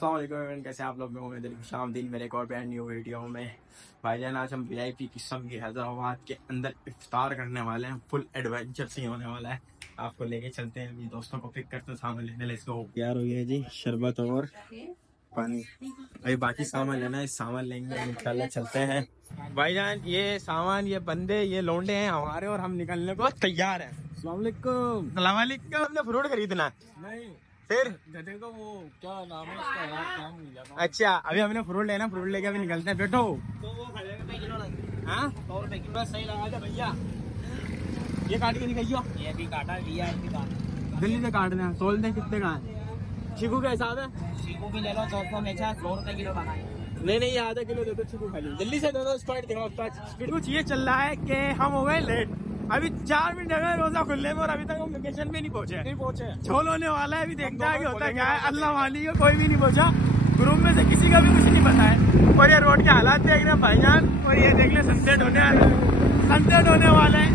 अस्सलाम वालेकुम, कैसे आप लोग? शामदीन मेरे एक और ब्रांड न्यू वीडियो में। भाईजान आज हम VIP किस्म की हैदराबाद के अंदर इफ्तार करने वाले हैं। फुल एडवेंचर सी होने वाला है। आपको लेके चलते हैं, अभी दोस्तों को पिक करते हैं, सामान लेने। Let's go. तैयार हो गया जी, शरबत और पानी। अभी बाकी सामान लेना है, सामान लेंगे इंशाल्लाह। चलते हैं भाईजान। ये सामान, ये बंदे, ये लौंडे हैं हमारे और हम निकलने को तैयार हैं। अस्सलाम वालेकुम। हमने फ्रूट खरीदना नहीं, फिर गधे को वो क्या नाम है उसका यार, नाम नहीं जाता। अच्छा, अभी हमने फ्रूट लेना, फ्रूट लेके अभी निकलते हैं। बैठो। तो वो हाँ 100 रुपए की बस सही लगा दे भैया। ये काट के निकालियो। ये भी काटा दिया, दिल्ली से काटना है। तोल दे, कितने का है? चीकू का हिसाब है? चीकू भी ले लो 100 में, 100 रुपए किलो बनाए। नहीं आधा किलो दे दो चीकू खाली। जल्दी से दे दो। स्पीड दिखाओ। कुछ ये चल रहा है कि हम हो गए लेट। अभी 4 मिनट है रोजा खुलने में और अभी तक हम लोकेशन पे नहीं पहुंचे। झोल होने वाला है। अभी देखते हैं कि होता क्या है। अल्लाह वाली का कोई भी नहीं पहुंचा। ग्रुप में से किसी का भी कुछ नहीं पता है। और ये रोड के हालात देख रहे हैं भाईजान। और ये देख ले सनसेट होने वाला है।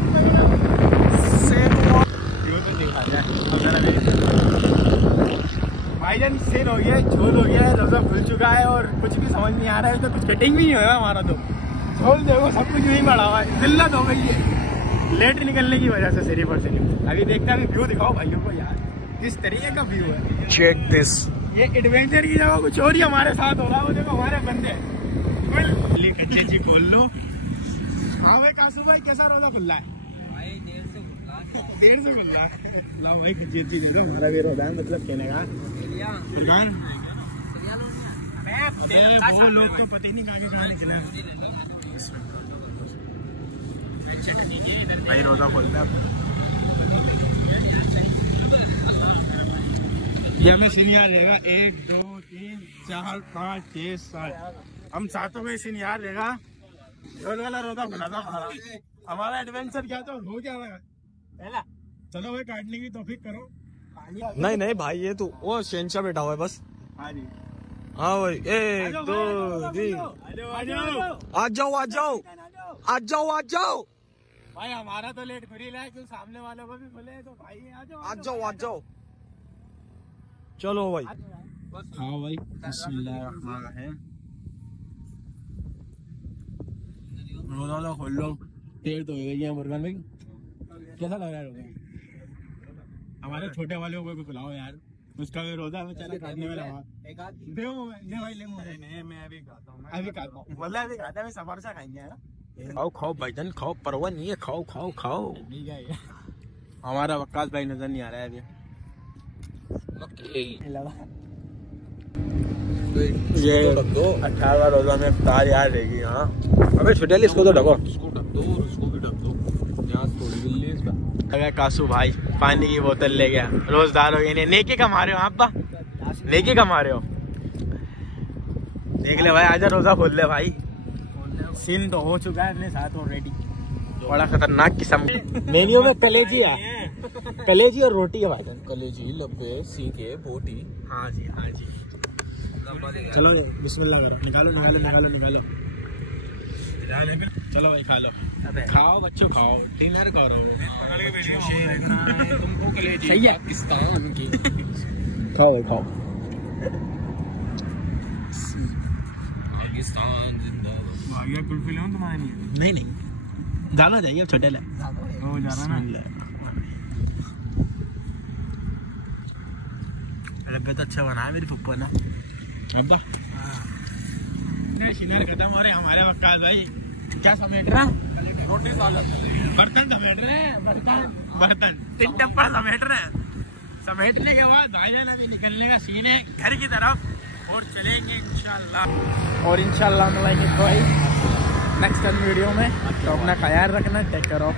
भाईजान सेल हो गया, झोल हो गया है, रोजा खुल चुका है और कुछ भी समझ नहीं आ रहा है। तो कुछ कटिंग भी नहीं हो रहा हमारा। तो झोल देखो, सब कुछ नहीं बढ़ा हुआ है। दिल्लत हो गई है लेट निकलने की वजह से। सिरी पर से अभी देखते हैं। अभी व्यू दिखाओ भाइयों को यार, किस तरीके का व्यू है। Check this. ये एडवेंचर की जगह कुछ और ही हमारे साथ हो रहा है। वो देखो हमारे बंदे कच्चे जी बोल लो। हाँ भाई कासू भाई, कैसा रोजा खुल रहा है? भाई देर से खुल रहा है ना भाई। कच्चे जी दे दो, हमारा भी रोजा है मतलब कहने का। वो लोग तो पता ही नहीं कहाँ निकला भाई। रोजा खोलता है ये हमें सीनियर लेगा। 1 2 3 4 5 6 7 हम सातों में सीनियर लेगा। झोल वाला रोजा खुला था हमारा एडवेंचर। क्या तो हो क्या लगा। चलो भाई काटने की तौफीक करो। नहीं भाई, ये तो वो शहंशाह बैठा हुआ है बस। हाँ जी, हाँ भाई। 1 2 3 आ जाओ। भाई हमारा तो लेट खुली है, क्यों सामने वालों को भी खुले तो भाई आ जाओ। चलो भाई। हाँ भाई, बिस्मिल्लाहिर्रहमानिर्रहीम। रोजा खोल लो। देर तो हो गई है मुर्गन भाई। कैसा लग रहा है? हमारे छोटे वाले को भी खिलाओ यार, उसका भी रोजा बेचारा काटने में लगा। नहीं मैं अभी खाता हूँ। अभी खाता है सफर से खाएंगे। खाओ भाईजान, खाओ, परवाह नहीं है। खाओ। ठीक है। हमारा वक्कास भाई नजर नहीं आ रहा है अभी। ये 18वां रोजा में इफ्तार याद रहेगी। हाँ अबे छोटे इसको तो ढको। इसको ढक दो और उसको भी ढक दो। यहाँ थोड़ी गिल्ली इसका। अगर कासू भाई पानी की बोतल ले गया। रोजदार हो गए, नेकी कमा रहे हो आप। नेकी कमा रहे हो। देख ले भाई, आजा रोजा खोल ले भाई। सीन तो हो चुका है अपने साथ ऑलरेडी। बड़ा खतरनाक किस्म मेन्यू में कलेजी है। कलेजी और रोटी है भाईजान। कलेजी, लब्बे, सीके, बोटी। हाँ जी। चलो बिस्मिल्लाह करो। निकालो। चलो भाई खा लो। खाओ बच्चों, खाओ, डिनर करो। तुमको कलेजी सही है पाकिस्तान की। खाओ भाई खाओ। पाकिस्तान जिंदाबाद। कुल्फी लो तुम्हारी? नहीं ज्यादा जाइए, अब छोटे ले जाना ना। लब्बे तो अच्छा बना है मेरी फुप्पो ने। अब्बा शिनर खत्म हो रहे हमारे वक्कास भाई। क्या समेट रहा? रोटी बर्तन समेट रहे हैं। बर्तन 3 टप्पा समेट रहे हैं। समेटने के बाद भाईजान अभी निकलने का सीन है घर की तरफ और चलेंगे इंशाल्लाह। और इंशाल्लाह मिलेंगे भाई नेक्स्ट वीडियो में। तो अपना ख्याल रखना। Take care of.